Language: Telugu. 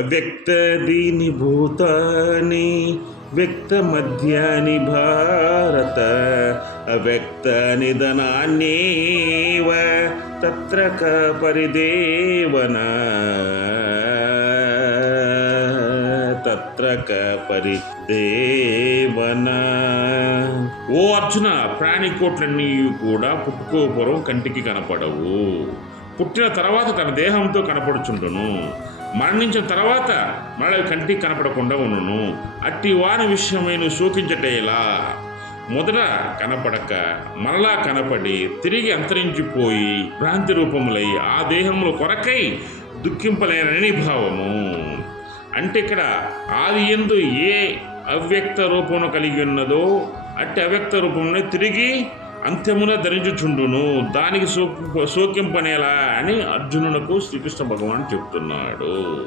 వ్యక్తదీని భూతాని వ్యక్తమధ్యాని భారత అవ్యక్త నిధనాన్యేవ తత్ర క పరిదేవన తత్ర క పరిదేవన. ఓ అర్జున, ప్రాణికోట్లన్నీ కూడా పుట్టుకోపూర్వం కంటికి కనపడవు. పుట్టిన తర్వాత తన దేహంతో కనపడుచుండును. మరణించిన తర్వాత మళ్ళీ కంటికి కనపడకుండా ఉండును. అట్టి వాని విషయమై నువ్వు శోకించటేలా. మొదట కనపడక మరలా కనపడి తిరిగి అంతరించిపోయి భ్రాంతి రూపములై ఆ దేహముల కొరకై దుఃఖింపలేనని భావము. అంటే ఇక్కడ ఆది యందు ఏ అవ్యక్త రూపమును కలిగి ఉన్నదో అట్టి అవ్యక్త రూపమును తిరిగి అంత్యమున ధరించుచుండును. దానికి శోకింపనేలా అని అర్జునునకు శ్రీకృష్ణ భగవాన్ చెప్తున్నాడు.